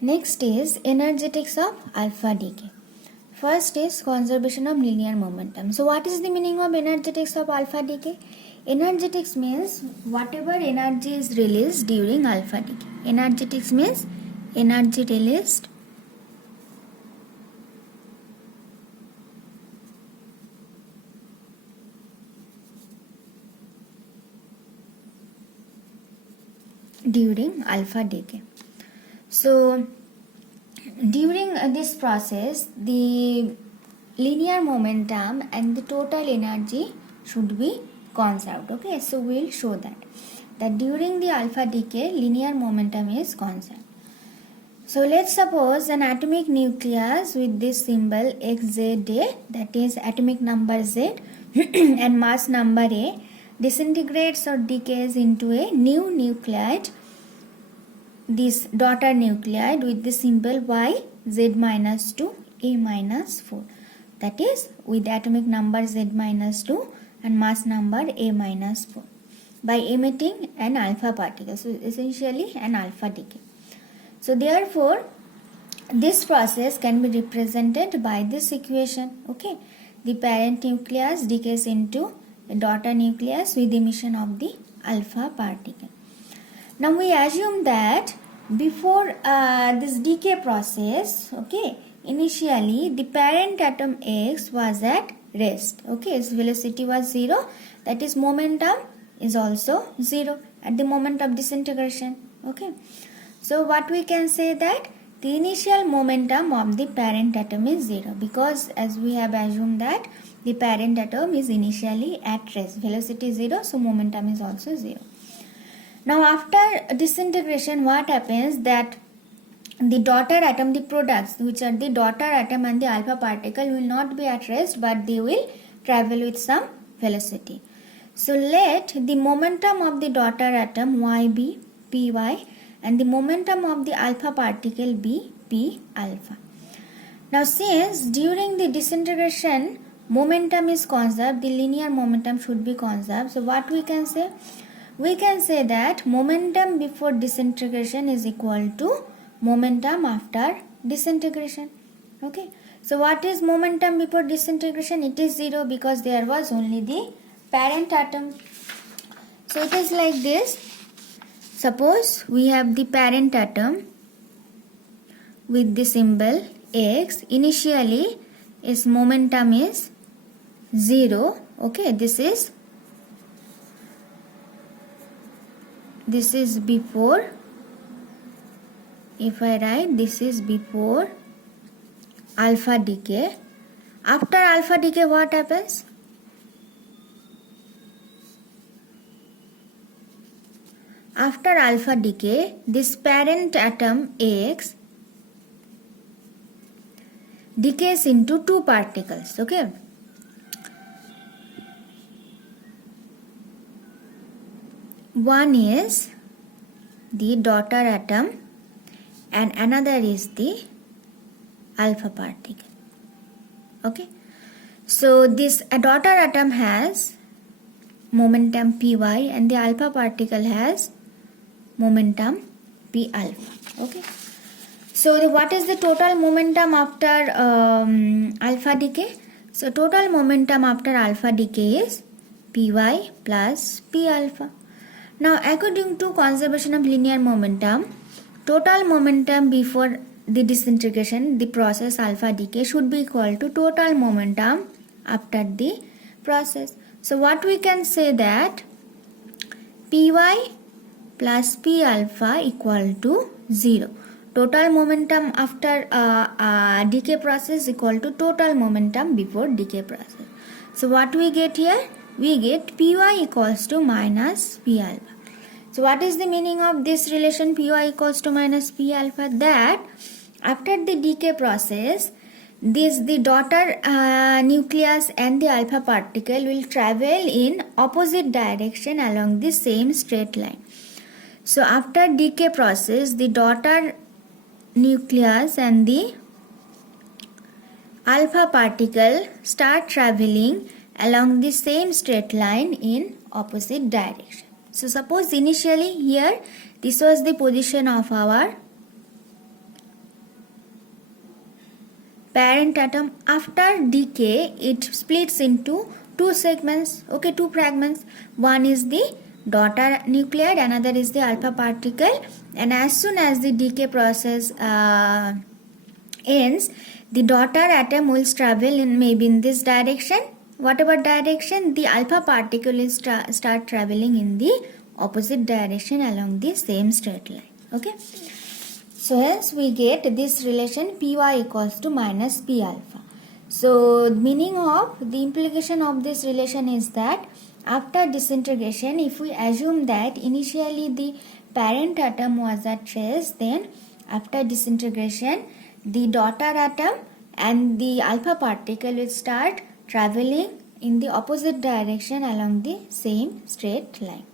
Next is energetics of alpha decay. First is conservation of linear momentum. So what is the meaning of energetics of alpha decay? Energetics means whatever energy is released during alpha decay. Energetics means energy released during alpha decay. So during this process, the linear momentum and the total energy should be conserved. Okay, so we'll show that during the alpha decay, linear momentum is conserved. So let's suppose an atomic nucleus with this symbol XZA, that is atomic number Z and mass number A, disintegrates or decays into a new nuclide, this daughter nuclide with the symbol Y, Z minus 2, A minus 4. That is with atomic number Z minus 2 and mass number A minus 4 by emitting an alpha particle. So essentially an alpha decay. So therefore this process can be represented by this equation. Okay, the parent nucleus decays into a daughter nucleus with emission of the alpha particle. Now we assume that before this decay process, okay, initially the parent atom X was at rest. Okay, its velocity was 0. That is, momentum is also 0 at the moment of disintegration. Okay, so what we can say that the initial momentum of the parent atom is 0, because as we have assumed that the parent atom is initially at rest, velocity is 0, so momentum is also 0. Now after disintegration, what happens that the daughter atom, the products which are the daughter atom and the alpha particle will not be at rest, but they will travel with some velocity. So let the momentum of the daughter atom Y be Py and the momentum of the alpha particle be P alpha. Now since during the disintegration momentum is conserved, the linear momentum should be conserved. So what we can say? We can say that momentum before disintegration is equal to momentum after disintegration. Okay. So what is momentum before disintegration? It is 0 because there was only the parent atom. So it is like this. Suppose we have the parent atom with the symbol X. Initially its momentum is 0. Okay, this is before, if I write, this is before alpha decay. After alpha decay, what happens? After alpha decay, this parent atom X decays into two particles. Okay. One is the daughter atom and another is the alpha particle. Okay. So this daughter atom has momentum Py and the alpha particle has momentum P alpha. Okay. So what is the total momentum after alpha decay? So total momentum after alpha decay is Py plus P alpha. Now according to conservation of linear momentum, total momentum before the disintegration, the process alpha decay, should be equal to total momentum after the process. So what we can say that Py plus P alpha equal to 0. Total momentum after decay process equal to total momentum before decay process. So what we get here? We get Py equals to minus P alpha. So what is the meaning of this relation Py equals to minus P alpha? That after the decay process, the daughter nucleus and the alpha particle will travel in opposite direction along the same straight line. So after decay process, the daughter nucleus and the alpha particle start traveling along the same straight line in opposite direction. So suppose initially here this was the position of our parent atom, after decay it splits into two segments, okay, two fragments. One is the daughter nuclide, another is the alpha particle, and as soon as the decay process ends, the daughter atom will travel in maybe in this direction, whatever direction, the alpha particle will start traveling in the opposite direction along the same straight line, okay. So hence we get this relation py equals to minus p alpha. So meaning of the implication of this relation is that after disintegration, if we assume that initially the parent atom was at rest, then after disintegration the daughter atom and the alpha particle will start traveling in the opposite direction along the same straight line.